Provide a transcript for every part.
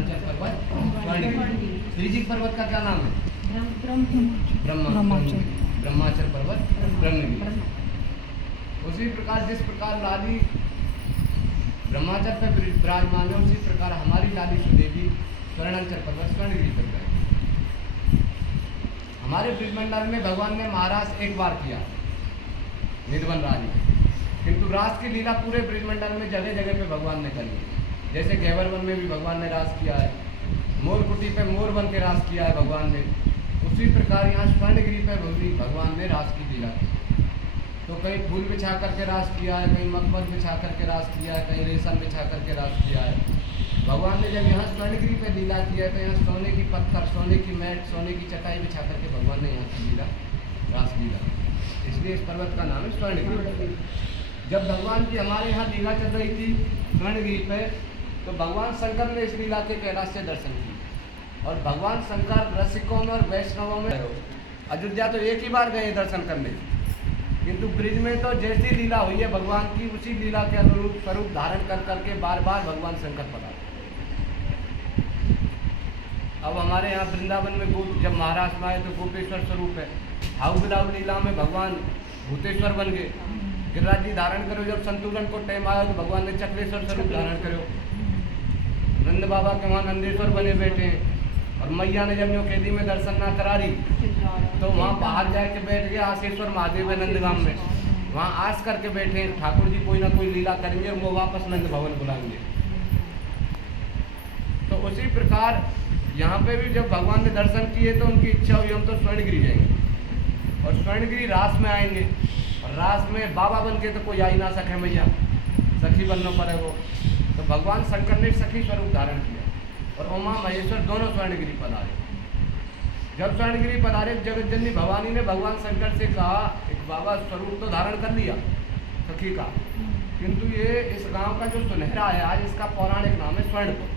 स्वरणांचल पर्वत स्वर्णगिरि। श्रीजी पर्वत का क्या नाम है? ब्रह्माचल पर्वत ब्रह्मगिरि। उसी प्रकार जिस प्रकार लाली ब्रह्माचल पर विराजमान है, उसी प्रकार हमारी लाली सुदेवी स्वर्णांचल पर्वत स्वर्णगिरि पर गए। हमारे ब्रजमंडल में भगवान ने महाराज एक बार किया निधवन राज में, किंतु रास की लीला पूरे ब्रजमंडल में जगह जगह पे भगवान ने करी है। जैसे गैवर वन में भी भगवान ने रास किया है, मोरकुटी पे मोर बन के रास किया है भगवान ने, उसी प्रकार यहाँ स्वर्णगिरि पे भगवान ने रास की लीला की। तो कहीं फूल बिछा करके रास किया है, कहीं मखमल बिछा करके रास किया है, कहीं रेशम बिछा करके रास किया है। भगवान ने जब यहाँ स्वर्णगिरि पे लीला किया है तो यहाँ सोने की पत्थर, सोने की मैट, सोने की चटाई बिछा करके भगवान ने यहाँ की लीला रास लीला, इसलिए इस पर्वत का नाम है स्वर्णगिरि। जब भगवान की हमारे यहाँ लीला चल रही थी स्वर्णगिरि पे, तो भगवान शंकर ने इस लीला के कैलाश से दर्शन किए। और भगवान शंकर रसिकों में और वैष्णवों में, अयोध्या तो एक ही बार गए दर्शन करने, किंतु ब्रिज में तो जैसी लीला हुई है भगवान की, उसी लीला के अनुरूप स्वरूप धारण कर करके बार बार भगवान शंकर पधारे। अब हमारे यहाँ वृंदावन में जब महाराष्ट्र में आए तो गोपेश्वर स्वरूप है। हाउ गिराव लीला में भगवान भूतेश्वर बन गए। गिरिराज जी धारण करो, जब संतुलन को टाइम आया तो भगवान ने चक्रेश्वर स्वरूप धारण करो। नंद बाबा के वहाँ नंदेश्वर बने बैठे हैं। और मैया ने जब कैदी में दर्शन ना करा रही तो वहाँ बाहर जाके बैठ गए आशेश्वर महादेव नंदगाम में, वहाँ आस करके बैठे ठाकुर जी कोई ना कोई लीला करेंगे और वो वापस नंद भवन बुलाएंगे। तो उसी प्रकार यहाँ पे भी जब भगवान ने दर्शन किए तो उनकी इच्छा हुई हम तो स्वर्णगिरि जाएंगे और स्वर्णगिरि रास में आएंगे। और रास में बाबा बन के तो कोई आ ही ना सके भैया, सखी बनना पड़े वो। तो भगवान शंकर ने सखी स्वरूप धारण किया और उमा महेश्वर दोनों स्वर्णगिरि पधारे। जब स्वर्णगिरि पधारे जगत जननी भवानी ने भगवान शंकर से कहा, एक बाबा स्वरूप तो धारण कर लिया सखी का, किंतु ये इस गांव का जो सुनहरा है आज, इसका पौराणिक नाम है स्वर्णपुर।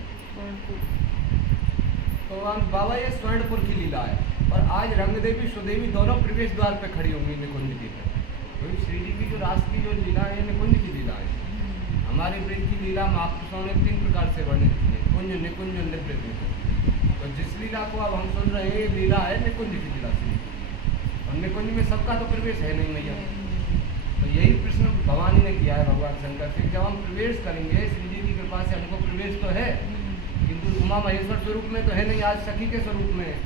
तो बाबा ये स्वर्णपुर की लीला है। और आज रंगदेवी सुदेवी दोनों प्रवेश द्वार पे खड़ी होंगी निकुंज जी पे। तो श्री जी की जो रास की जो लीला है निकुंज की लीला है। हमारे ब्रज की लीला महापुरुषों ने 3 प्रकार से वर्णित की है, कुंज, निकुंज, नृत्य। तो जिस लीला को अब हम सुन रहे हैं लीला है निकुंज की लीला से। और निकुंज में सबका तो प्रवेश है नहीं मैया, तो यही प्रश्न भवानी ने किया है भगवान शंकर से। जब हम प्रवेश करेंगे श्री जी की कृपा से हमको प्रवेश तो है, किंतु उमा महेश्वर स्वरूप में तो है नहीं, आज सखी के स्वरूप में है।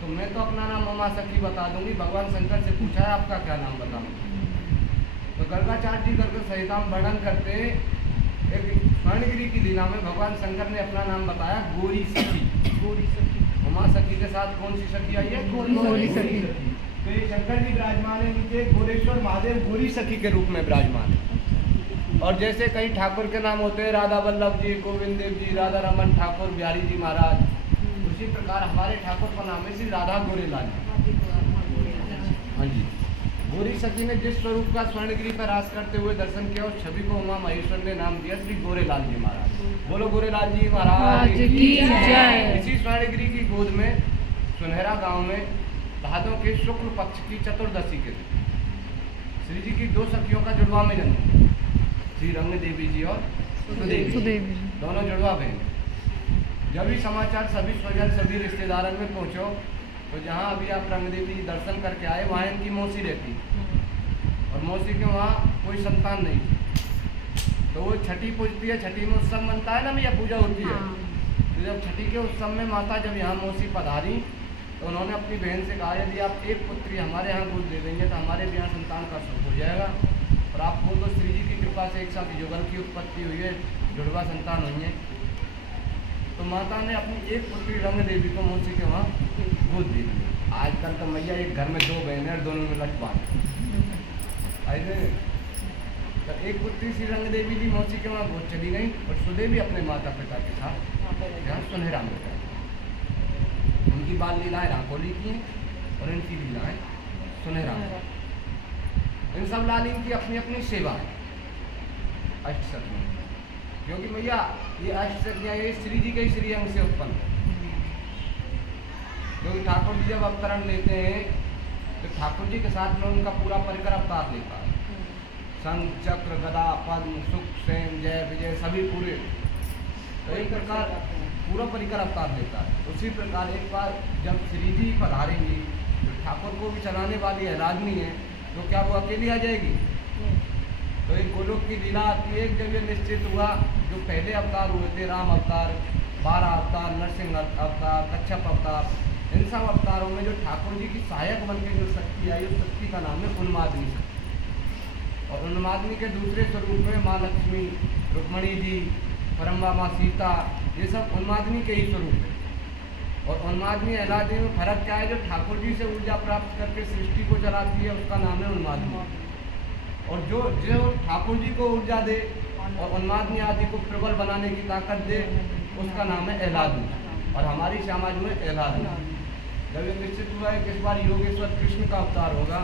तो मैं तो अपना नाम उमा सखी बता दूंगी। भगवान शंकर से पूछा है आपका क्या नाम बताऊँ, तो गर्गाचार्य जी गर्ग सहिताम वर्णन करते एक स्वर्णगिरि की लीला में भगवान शंकर ने अपना नाम बताया गोरी सखी। गोरी सखी, उमा सखी के साथ कौन सी सखी आई है? गोरी सखी। तो ये शंकर जी विराजमान है नीचे, गोरेश्वर महादेव गोरी सखी के रूप में विराजमान है। और जैसे कई ठाकुर के नाम होते हैं, राधा वल्लभ जी, गोविंद देव जी, राधा रमन ठाकुर, बिहारी जी महाराज, उसी प्रकार हमारे ठाकुर का नाम है श्री राधा गोरेलाल। हाँ जी, गोरी सखी ने जिस स्वरूप का स्वर्णगिरि पर रास करते हुए दर्शन किया उस छवि को उमा महेश्वर ने नाम दिया श्री गोरेलाल जी महाराज। बोलो गोरेलाल जी महाराज की जय। इसी स्वर्णगिरि की गोद में सुनहरा गांव में भादों के शुक्ल पक्ष की चतुर्दशी के दिन श्री जी की 2 सखियों का जुड़वा में जन्म, श्री रंग देवी जी और सुदेवी, दोनों जुड़वा बहन। जब भी समाचार सभी स्वजन सभी रिश्तेदारों में पहुंचो तो जहाँ अभी आप रंगदेवी जी दर्शन करके आए वहाँ इनकी मौसी रहती और मौसी के वहाँ कोई संतान नहीं थी। तो वो छठी पूजती है, छठी में उत्सव मनता है ना भैया, पूजा होती है। तो जब छठी के उत्सव में माता जब यहाँ मौसी पधारी तो उन्होंने अपनी बहन से कहा यदि आप एक पुत्री हमारे यहाँ गोद दे देंगे तो हमारे भी यहाँ संतान का सुख हो जाएगा। और आपको तो श्री जी की कृपा से एक साथ युगल की उत्पत्ति हुई है, जुड़वा संतान हुई है। तो माता ने अपनी एक पुत्री रंग देवी को मौसी के वहाँ गोद दे दी। आजकल तो मैया एक घर में 2 बहनें और दोनों में लटपाट ऐसे। तो एक पुत्री श्री रंग देवी जी मौसी के वहाँ गोद चली गई और सुदेवी अपने माता पिता के साथ यहाँ सुनहरा में गए। उनकी बाल लीलाएं राकोली की हैं और इनकी लीलाएं सुनहरा में। इन सब लालीन की अपनी अपनी सेवा है अष्टसखी, क्योंकि भैया ये अष्टसखियाँ ये श्री जी के श्री अंग से उत्पन्न है। क्योंकि ठाकुर जी जब अवतरण लेते हैं तो ठाकुर जी के साथ में उनका पूरा परिकर अवतार लेता है। शंख, चक्र, गदा, पद्म, सुख, सेन, जय, विजय सभी पूरे तो एक प्रकार पूरा परिकर अवतार लेता है। उसी प्रकार एक बार जब श्री जी पधारेंगी तो ठाकुर को भी चलाने वाली आराधनी है, तो क्या वो अकेली आ जाएगी? तो एक गोलोक की लीला आती है। जब ये निश्चित हुआ, जो पहले अवतार हुए थे, राम अवतार, 12 अवतार, नरसिंह अवतार, कच्छप अवतार, इन सब अवतारों में जो ठाकुर जी की सहायक बन के जो शक्ति आई, उस शक्ति का नाम है उन्मादनी शक्ति। और उन्मादनी के दूसरे स्वरूप में माँ लक्ष्मी, रुक्मणी जी, परम्बा माँ सीता, ये सब उन्मादनी के ही स्वरूप है। और उन्मादनी अलादी में फर्क क्या है? जो ठाकुर जी से ऊर्जा प्राप्त करके सृष्टि को चलाती है, उसका नाम है उन्मादनी। और जो जो ठाकुर जी को ऊर्जा दे और उन्मादनी आदि को प्रबल बनाने की ताकत दे, उसका नाम है एलादू। और हमारी समाज में एलादू। जब ये निश्चित हुआ है कि इस बार योगेश्वर कृष्ण का अवतार होगा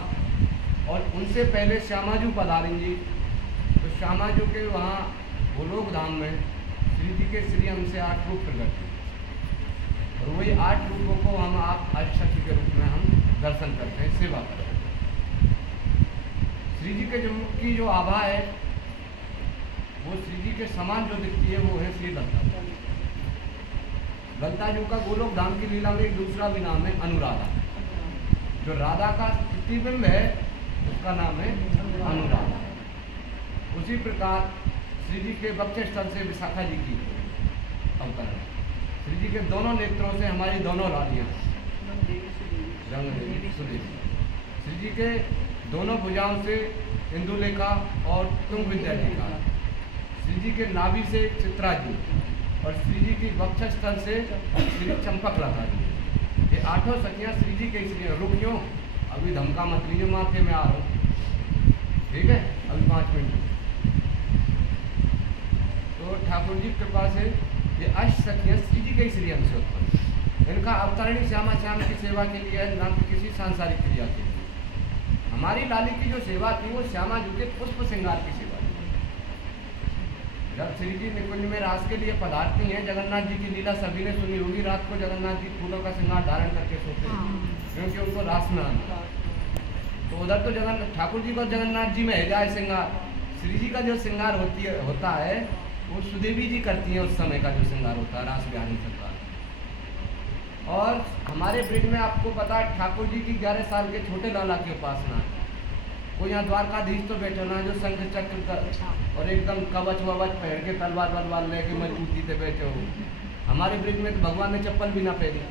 और उनसे पहले श्यामाजू पधारेंगी, तो श्यामाजू के वहाँ गोलोक धाम में श्री जी के श्री अंग से 8 रूप प्रकट हुए। और वही 8 रूपों को हम आप अष्टशक्ति के रूप में हम दर्शन करते हैं, सेवा करते हैं। श्री जी के जो मुख की जो आभा है, वो श्री जी के समान जो दिखती है, वो है श्री ललिता। ललिता जी का गोलोक धाम की लीला में एक दूसरा भी नाम है अनुराधा। जो राधा का प्रतिबिंब है, उसका नाम है अनुराधा। उसी प्रकार श्री जी के वक्षस्थल से विशाखा जी की अवतरण। श्री जी के दोनों नेत्रों से हमारी दोनों लालियाँ रंग सुरेश। श्री जी के दोनों भुजाओं से इंदुलेखा और तुंग विद्या जी का। श्री जी के नाभि से चित्रा जी और श्री जी की वक्षस्थल से श्री चंपक लता जी। ये 8 सखियाँ श्री जी के इसलिए रुकियों, अभी धमका मत लीजिए, माथे में आ रहा हूँ, ठीक है, अभी 5 मिनट। तो ठाकुर जी कृपा से ये अष्ट सखियाँ श्री जी के इसलिए हमसे उत्पन्न। इनका अवतरण ही श्यामा श्याम की सेवा के लिए है, ना कि किसी सांसारिक क्रिया के लिए। हमारी लाली की जो सेवा थी, वो श्यामा जी के पुष्प श्रृंगार की सेवा थी। जब श्री जी निकुंज में रास के लिए पधारती हैं, जगन्नाथ जी की लीला सभी ने सुनी होगी। रात को जगन्नाथ जी फूलों का श्रृंगार धारण करके सोते हैं, क्योंकि उनको रास में आना। तो उधर तो जगन्नाथ ठाकुर जी को जगन्नाथ जी में है जाए श्रृंगार। श्री जी का जो श्रृंगार होता है, वो सुदेवी जी करती हैं। उस समय का जो श्रृंगार होता है, रास बिहारी सरकार। और हमारे ब्रिज में आपको पता है, ठाकुर जी की 11 साल के छोटे लाला की उपासना है। कोई यहाँ द्वारकाधीश तो बैठे ना, जो शंख चक्र का और एकदम कवच ववच पहन के तलवार वलवार लेके मजबूती से बैठे हो। हमारे ब्रिज में तो भगवान ने चप्पल भी ना पहनी।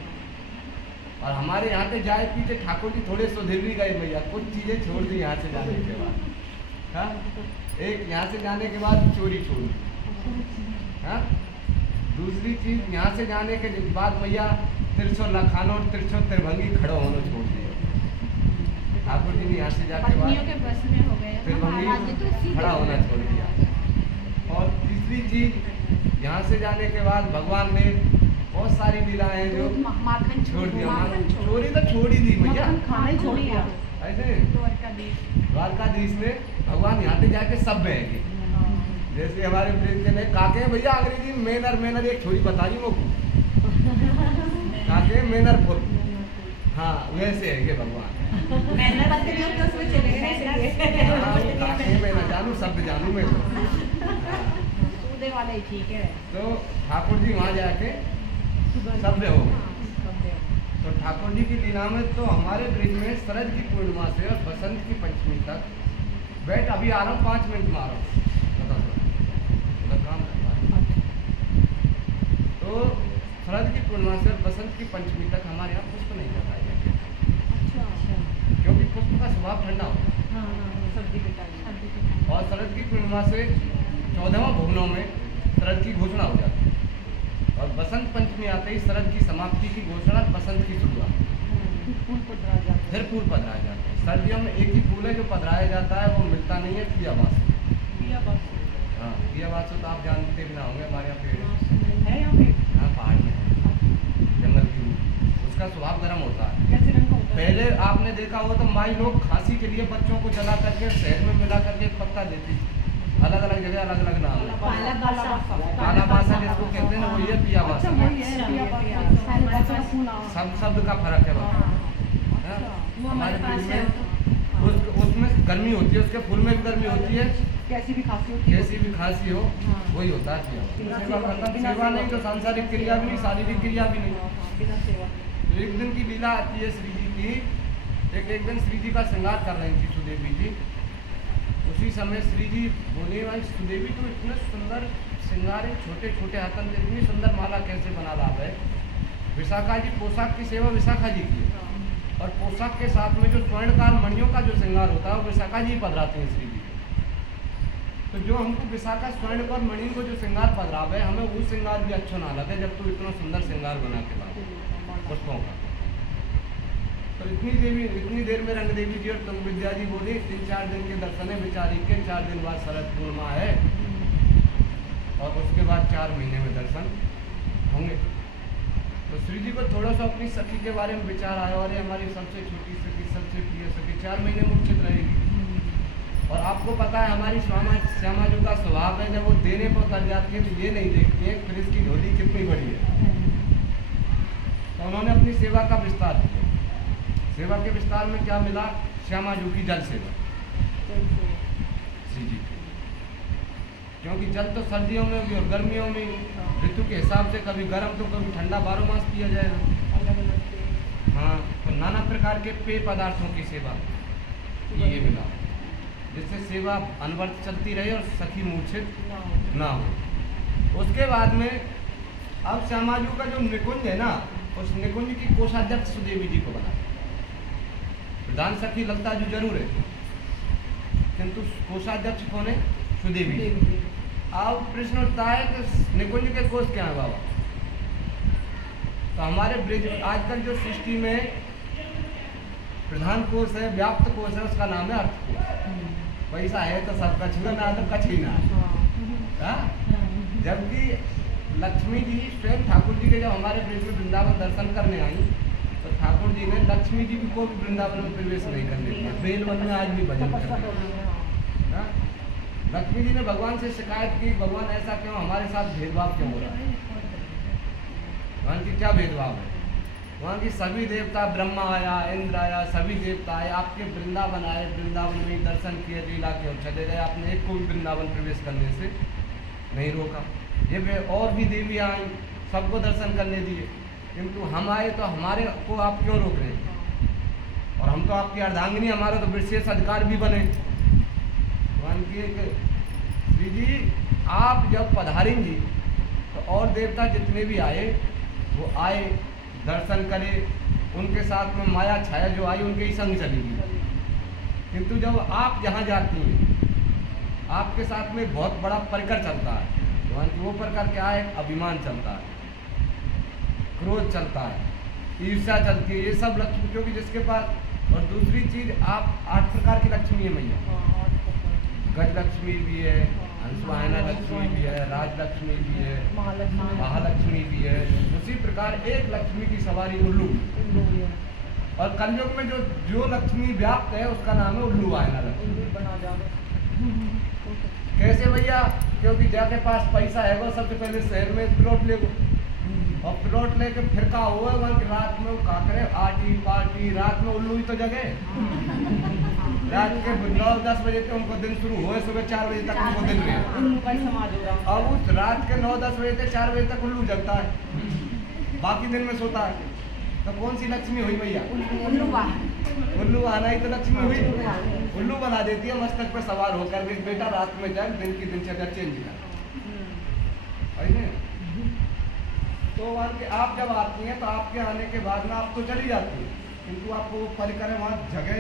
और हमारे यहाँ से जाए पीछे ठाकुर जी थोड़े सुधर भी गए भैया, कुछ चीज़ें छोड़ दी यहाँ से जाने के बाद। हाँ, एक यहाँ से जाने के बाद चोरी छोड़ दी। हाँ, दूसरी चीज़ यहाँ से जाने के बाद भैया तिरछो लखानो और तिरछो तिरभंगी खड़ो होना छोड़ दिया। ठाकुर जी ने यहाँ से जाके तिरभंगी खड़ा होना छोड़ दिया। और तीसरी चीज़, यहाँ से जाने के बाद भगवान ने बहुत सारी लीलाएं जो छोड़ दिया। चोरी तो छोड़ ही दी भैया, ऐसे द्वारकाधीश ने भगवान यहाँ से जाके सब बहेंगे। जैसे हमारे ब्रिज में काके भैया अंग्रेजी मैनर एक छोरी बता रही वो काके मैनर फुल। हाँ, वैसे है कि भगवान काके मैं न जानू, शब्द जानू मैं वाला ही ठीक है। तो ठाकुर जी वहाँ जाके शब्द हो। तो ठाकुर जी की लीला में तो हमारे ब्रिज में शरद की पूर्णिमा से और बसंत की पंचमी तक बैठ, अभी आ रहा हूँ 5 मिनट में आ रहा हूँ, काम तो शरद की पूर्णिमा से बसंत की पंचमी तक हमारे यहाँ पुष्प नहीं लगाए जाते। अच्छा। क्योंकि पुष्प का स्वभाव ठंडा होता है। और शरद की पूर्णिमा से 14वां भुवनों में शरद की घोषणा हो जाती है। और बसंत पंचमी आते ही शरद की समाप्ति की घोषणा, बसंत की शुरुआत, फिर फूल पधराए जाते हैं। सर्दियों में एक ही फूल है जो पधराया जाता है, वो मिलता नहीं है, पियाबास। हाँ, पियाबास तो आप जानते भी ना होंगे, हमारे यहाँ पेड़ है, हाँ पहाड़ में जंगल की, उसका स्वभाव गर्म होता है। कैसे रंग का होता है? पहले आपने देखा होगा तो माई लोग खांसी के लिए बच्चों को जला करके शहद में मिला करके पत्ता देती। अलग अलग जगह अलग अलग नाम है। काला बासा जिसको कहते हैं ना, वो ये पियाबासा। सब शब्द का फर्क है। हमारे ब्रिज में उसमें गर्मी होती है, उसके फूल में भी गर्मी होती है कैसी भी खांसी हो हाँ। वही होता है सेवा करना। सेवा नहीं तो सांसारिक क्रिया भी नहीं, शारीरिक क्रिया भी नहीं। बिना सेवा तो एक दिन की लीला आती है श्री जी की। एक दिन श्री जी का श्रृंगार कर रही थी सुदेवी जी। उसी समय श्री जी बोले, भाई सुदेवी तो इतने सुंदर श्रृंगार है, छोटे छोटे हाथन से इतनी सुंदर माला कैसे बना रहा है। विशाखा जी पोशाक की सेवा विशाखा जी की, और पोशाक के साथ में जो स्वर्णकार मणियों का जो श्रृंगार होता है वो विशाखा जी पधराते हैं श्री जी। तो जो हमको विशाखा स्वर्ण और मणि को जो श्रृंगार पधराव है, हमें वो श्रृंगार भी अच्छा ना लगे जब तो इतना सुंदर श्रृंगार बना के लाओ पुष्पों का। तो इतनी देर में रंग देवी जी और तुंग विद्या जी बोली, 3-4 दिन के दर्शन है बिचारी के, 4 दिन बाद शरद पूर्णिमा है और उसके बाद 4 महीने में दर्शन होंगे। तो श्री जी को थोड़ा सा अपनी सखी के बारे में विचार आया, अरे हमारी सबसे छोटी सखी, सबसे प्रिय सखी 4 महीने मूर्छित रहेगी। और आपको पता है हमारी श्यामा जी का स्वभाव है, जब वो देने पर उतर जाती है तो ये नहीं देखती है फिर इसकी झोली कितनी बड़ी है। तो उन्होंने अपनी सेवा का विस्तार किया। सेवा के विस्तार में क्या मिला? श्यामा जी की जल सेवा श्री जी, क्योंकि जल तो सर्दियों में भी और गर्मियों में ऋतु के हिसाब से कभी गर्म तो कभी ठंडा 12 मास किया जाएगा। हाँ, तो नाना प्रकार के पेय पदार्थों की सेवा ये मिला, जिससे सेवा अनवर्त चलती रहे और सखी मूर्छित ना हो। उसके बाद में अब श्यामाजू का जो निकुंज है ना, उस निकुंज की कोषाध्यक्ष सुदेवी जी को बना। प्रधान सखी ललता जी जरूर है, किंतु कोषाध्यक्ष कौन है? सुदेवी जी। अब प्रश्न उठता है कि निकुंज के कोष क्या है बाबा? तो हमारे ब्रिज आजकल जो सृष्टि में प्रधान कोष है, व्याप्त कोष है, उसका नाम है अर्थ कोष। पैसा है तो सब कछ ना तो कछ ही ना है। जबकि लक्ष्मी जी स्वयं ठाकुर जी के जब हमारे ब्रिज में वृंदावन दर्शन करने आई तो ठाकुर जी ने लक्ष्मी जी को भी वृंदावन में प्रवेश नहीं करने दिया। बेलवन में आज भी भजन करते हैं। लक्ष्मी जी ने भगवान से शिकायत की, भगवान ऐसा क्यों हमारे साथ भेदभाव क्यों हो रहा है? भगवान की क्या भेदभाव है? वहाँ की सभी देवता, ब्रह्मा आया, इंद्र आया, सभी देवता आए, आपके वृंदावन आए, वृंदावन में दर्शन किए, लीला के और चले गए। आपने एक को भी वृंदावन प्रवेश करने से नहीं रोका। ये और भी देवी आई, सबको दर्शन करने दिए, किंतु हम आए तो हमारे को आप क्यों रोक रहे हैं? और हम तो आपकी अर्धांगिनी, हमारा तो विशेष अधिकार भी बने। भगवान की श्री जी आप जब पधारेंगी तो और देवता जितने भी आए वो आए, दर्शन करे, उनके साथ में माया छाया जो आई उनके ही संग चलेगी। किंतु जब आप जहाँ जाती हैं आपके साथ में बहुत बड़ा परिकर चलता है। भगवान की वो परिकर क्या है? अभिमान चलता है, क्रोध चलता है, ईर्ष्या चलती है, ये सब लक्ष्मी। क्योंकि जिसके पास, और दूसरी चीज आप 8 प्रकार की लक्ष्मी है मैया। गज लक्ष्मी भी है, हंसवाहिना लक्ष्मी भी है, राजलक्ष्मी भी है, महालक्ष्मी भी है। उसी प्रकार एक लक्ष्मी की सवारी उल्लू। और कलयुग में जो लक्ष्मी व्याप्त है उसका नाम है उल्लू वाहिना लक्ष्मी। कैसे भैया? क्योंकि जाके पास पैसा है वो सबसे पहले शहर में प्लॉट ले और प्लॉट लेके फिर का हुआ वहाँ की रात में वो का करे आटी पार्टी, रात में उल्लू ही तो जगह। रात के 9-10 बजे तक उनको दिन शुरू हुए, सुबह 4 बजे तक उनको दिन में। अब उस रात के 9-10 बजे से 4 बजे तक उल्लू जगता है, बाकी दिन में सोता है। तो कौन सी लक्ष्मी हुई भैया? उल्लू आना ही तो लक्ष्मी हुई। उल्लू बना देती है मस्तक पर सवार होकर के, बेटा रात में जाए, दिन की दिनचर्या चेंज कर। तो आप जब आती हैं तो आपके आने के बाद में आप तो चली जाती हैं, किंतु आपको वो परिकर है वहाँ जगह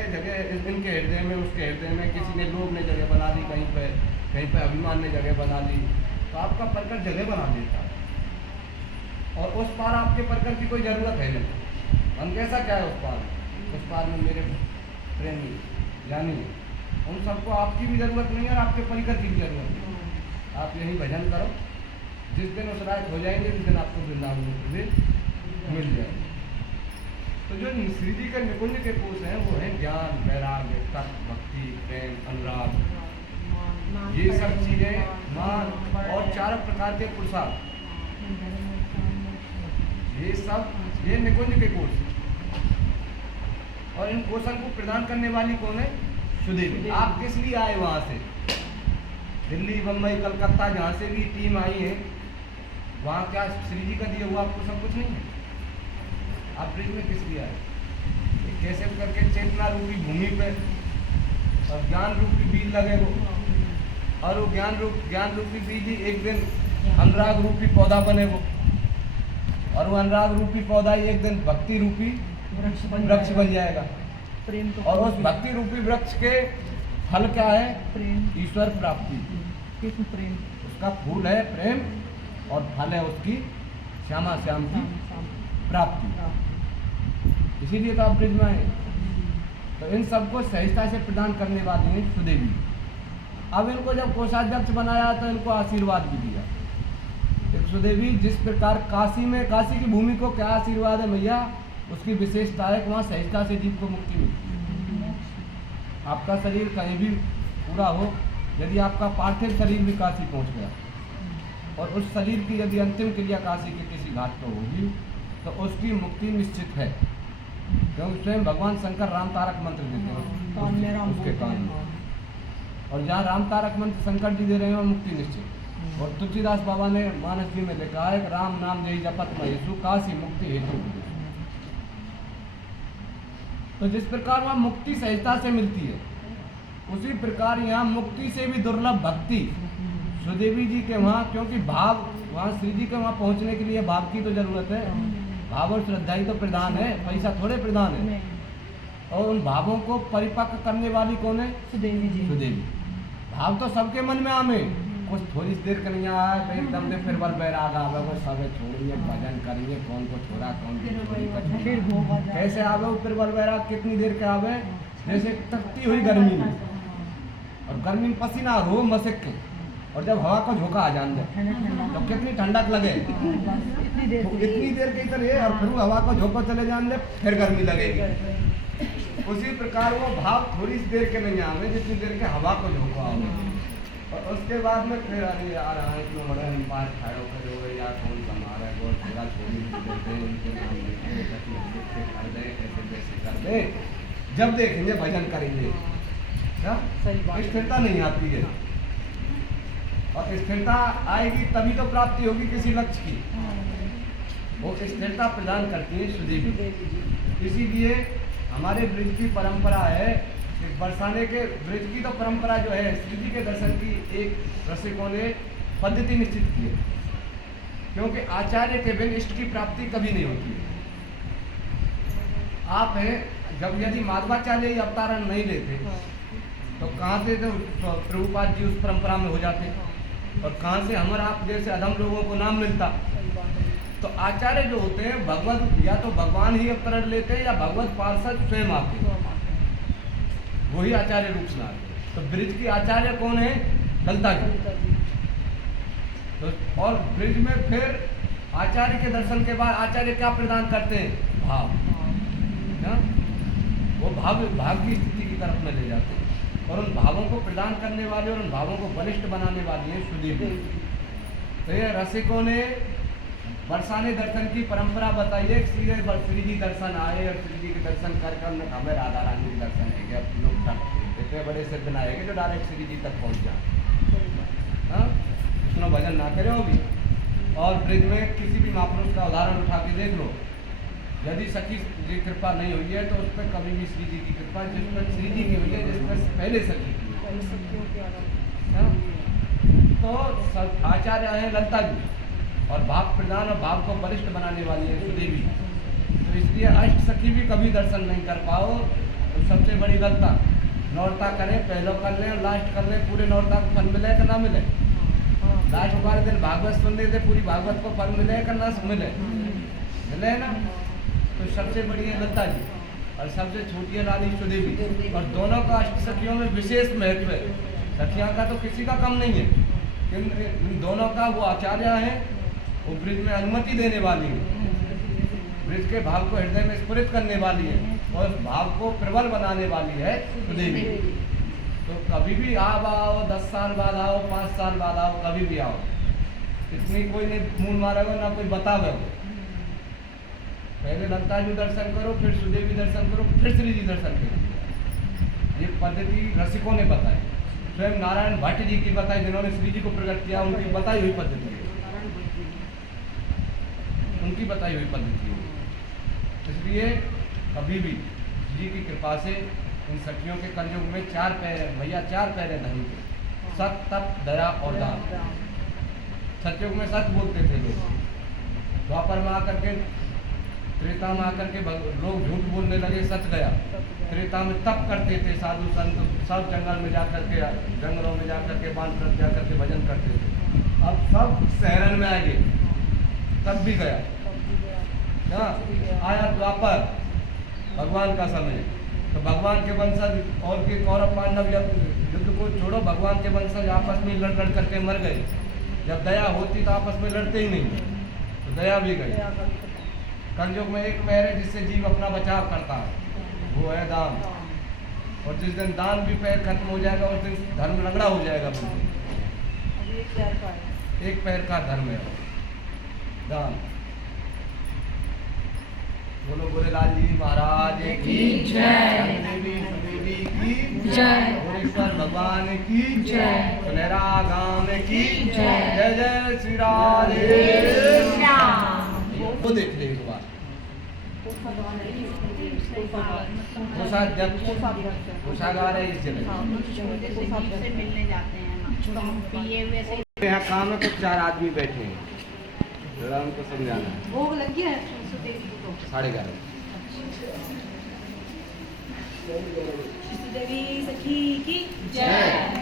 इनके हृदय में, उसके हृदय में, किसी ने लोभ ने जगह बना ली, कहीं पे अभिमान ने जगह बना ली, तो आपका परिकर जगह बना देता है। और उस पार आपके परिकर की कोई ज़रूरत है नहीं। हम कैसा क्या है उस पार में मेरे प्रेमी जानी, उन सबको आपकी भी ज़रूरत नहीं है और आपके परिकर की भी ज़रूरत नहीं। आप यही भजन करो, जिस दिन उस रात हो जाएंगे उस दिन आपको वृंदावन में प्रवेश मिल जाएगा। तो जो श्री जी के निकुंज के कोष हैं वो है ज्ञान, वैराग्य, तत्व, भक्ति, प्रेम, अनुराग, ये सब चीजें, मान और 4 प्रकार के पुरुषार्थ, ये निकुंज के कोष। और इन कोषों को प्रदान करने वाली कौन है? सुदेवी। आप किस लिए आए वहां से? दिल्ली, बम्बई, कलकत्ता जहाँ से भी टीम आई है, वहाँ क्या श्री जी का दिया हुआ आपको सब कुछ नहीं है? आप ब्रिज में किस दिया है? ये कैसे करके चेतना रूपी भूमि पे और ज्ञान रूपी बीज लगे वो, और वो ज्ञान रूपी बीज ही एक दिन अनुराग रूपी पौधा बने वो, और वो अनुराग रूपी पौधा ही एक दिन भक्ति रूपी वृक्ष बन जाएगा। प्रेम तो और उस भक्ति रूपी वृक्ष के फल क्या है? प्रेम, ईश्वर प्राप्ति। कृष्ण प्रेम, उसका फूल है प्रेम और फल है उसकी श्यामा श्याम की प्राप्ति। इसीलिए तो आप ब्रिज में आए। तो इन सबको सहजता से प्रदान करने वाली हैं सुदेवी। अब इनको जब कोषाध्यक्ष बनाया तो इनको आशीर्वाद भी दिया। एक सुदेवी जिस प्रकार काशी की भूमि को क्या आशीर्वाद है मैया, उसकी विशेषता है कि वहाँ सहजता से जीव को मुक्ति मिलती है। आपका शरीर कहीं भी पूरा हो, यदि आपका पार्थिव शरीर भी काशी पहुँच गया और उस शरीर की यदि अंतिम क्रिया काशी के किसी घाट पर होगी तो उसकी मुक्ति निश्चित है, क्योंकि स्वयं भगवान शंकर राम तारक मंत्र देते हैं उसके कान में। और जहाँ राम तारक मंत्र शंकर जी दे रहे हैं वो मुक्ति निश्चित। और तुलसीदास बाबा ने मानस जी में लिखा है कि राम नाम जय जपत महेशु काशी मुक्ति हेतु। तो जिस प्रकार वहाँ मुक्ति सहजता से मिलती है, उसी प्रकार यहाँ मुक्ति से भी दुर्लभ भक्ति सुदेवी जी के वहाँ, क्योंकि भाव वहाँ श्री जी के वहाँ पहुँचने के लिए भाव की तो जरूरत है। भाव और श्रद्धा ही तो प्रधान है, पैसा थोड़े प्रधान है। और उन भावों को परिपक्व करने वाली कौन है? सुदेवी जी। सुदेवी। भाव तो सबके मन में आमे, कुछ थोड़ी देर के नहीं आया तो एकदम से फिर बल बैराग आवे, वो सब छोड़िए भजन करिए, कौन को छोड़ा कौन को छोड़ी, कैसे आवे वो फिर बल बैराग कितनी देर के आवे? जैसे तकती हुई गर्मी में, और गर्मी में पसीना रो मसक के, और जब हवा को झोंका आ जान दे तो कितनी ठंडक लगे, इतनी देर की तरह, और फिर वो हवा को झोंका चले जान दे फिर गर्मी लगेगी। उसी प्रकार वो भाव थोड़ी सी देर के नहीं आवे जितनी देर के हवा को झोंका आवे, और उसके बाद में फिर अरे यार इतना बड़ा हिमपात खाए हो या कौन समारा है, बहुत थोड़ा छोड़ी देते हैं, उनके नाम लेते कर दे, कैसे कर दे, जब देखेंगे भजन करेंगे। स्थिरता नहीं आती है, और स्थिरता आएगी तभी तो प्राप्ति होगी किसी लक्ष्य की। वो स्थिरता प्रदान करती है सुदेवी। इसीलिए हमारे ब्रिज की परंपरा है, बरसाने के ब्रिज की तो परंपरा जो है, श्री जी के दर्शन की एक रसिकों ने पद्धति निश्चित की है, क्योंकि आचार्य के बिन इष्ट की प्राप्ति कभी नहीं होती है। आप हैं जब यदि माधवाचार्य ही अवतारण नहीं लेते तो कहाँ से तो प्रभुपाद जी उस परंपरा में हो जाते, और कहाँ से हमारे आप जैसे अधम लोगों को नाम मिलता। तो आचार्य जो होते हैं भगवत, या तो भगवान ही अवतरण लेते हैं या भगवत पार्षद स्वयं आते हैं, वही आचार्य रूप से आते हैं। तो ब्रिज की आचार्य कौन है? ललिता जी। तो और ब्रिज में फिर आचार्य के दर्शन के बाद आचार्य क्या प्रदान करते हैं? भाव। वो भाव की स्थिति की तरफ में ले जाते हैं, और उन भावों को प्रदान करने वाले और उन भावों को बलिष्ठ बनाने वाली है सुदेवी। तो ये रसिकों ने बरसाने दर्शन की परंपरा बताई है। श्री जी दर्शन आए और श्री जी के दर्शन कर हमें राधा रानी के दर्शन है कि अब लोग इतने बड़े सिद्ध ना आएंगे जो डायरेक्ट श्री जी तक पहुँच जाए, उसमें भजन ना करे भी। और ब्रिज में किसी भी महापुरुष का उदाहरण उठा के देख लो, यदि सखी जी कृपा नहीं हुई है तो उस पर कभी भी श्री जी की कृपा, जिस पर श्री जी की हुई है, जिस पर पहले सखी की, तो आचार्य है ललिता जी, और भाव प्रदान और भाव को बलिष्ठ बनाने वाली है सुदेवी। तो इसलिए अष्ट सखी भी कभी दर्शन नहीं कर पाओ तो सबसे बड़ी गलता। नौरता करें, पहलो कर लें और लास्ट कर लें, पूरे नौरता को फल मिले कि ना मिले। लास्ट वाले दिन भागवत सुन लेते, पूरी भागवत को फल मिले कि ना मिले, मिले ना। तो सबसे बड़ी है ललिता जी और सबसे छोटी है रानी सुदेवी, और दोनों का अष्ट सखियों में विशेष महत्व है। सखियाँ का तो किसी का कम नहीं है, इन दोनों का वो आचार्य है, वो ब्रिज में अनुमति देने वाली है, ब्रिज के भाव को हृदय में स्फुरित करने वाली है, और उस भाव को प्रबल बनाने वाली है सुदेवी। तो कभी भी आओ, 10 साल बाद आओ, 5 साल बाद आओ, कभी भी आओ, इतनी कोई नहीं मूल मारेगा ना कोई बतावे। पहले ललिता जी दर्शन करो, फिर सुदेवी दर्शन करो, फिर श्री जी दर्शन करो। ये पद्धति रसिकों ने बताई। स्वयं नारायण भट्ट जी की बताई, जिन्होंने श्री जी को प्रकट किया, उनकी बताई हुई पद्धति है, उनकी बताई हुई पद्धति है। इसलिए कभी भी जी की कृपा से इन सखियों के कलयुग में 4 पैर हैं भैया, 4 पैर हैं धर्म के, सत्य, तप, दया और दान। सतयुग में सत्य बोलते थे लोग, द्वापर में आकर के, त्रेता में आकर के लोग झूठ बोलने लगे, सच गया। त्रेता में तप करते थे साधु संत, सब जंगल में जाकर के, जंगलों में जाकर के, बांध पर जाकर के भजन करते थे। अब सब शहरन में आ गए, तब भी गया। हाँ, आया द्वापर, भगवान का समय, तो भगवान के वंशज और के कौरव पांडव युद्ध को छोड़ो, भगवान के वंशज आपस में लड़ करके मर गए। जब दया होती तो आपस में लड़ते ही नहीं, तो दया भी गई। कलयुग में एक पैर है जिससे जीव अपना बचाव करता है, वो है दान। और जिस दिन दान भी पैर खत्म हो जाएगा, उस दिन धर्म लंगड़ा हो जाएगा। एक पैर का धर्म है दान। बोलो गोरेलाल जी महाराज की जय, देवी सुदेवी की जय, गोरेश्वर भगवान की जय, सुनहरा गांव की जय। जय जय श्री राधे श्याम। वो देख ले एक बार, कोषागार है इस जगह। से मिलने जाते हैं ये वैसे यहाँ काम में कुछ 4 आदमी बैठे हैं, जरा उनको समझाना है। भोग लग गया है 11:30। देवी सखी की जय।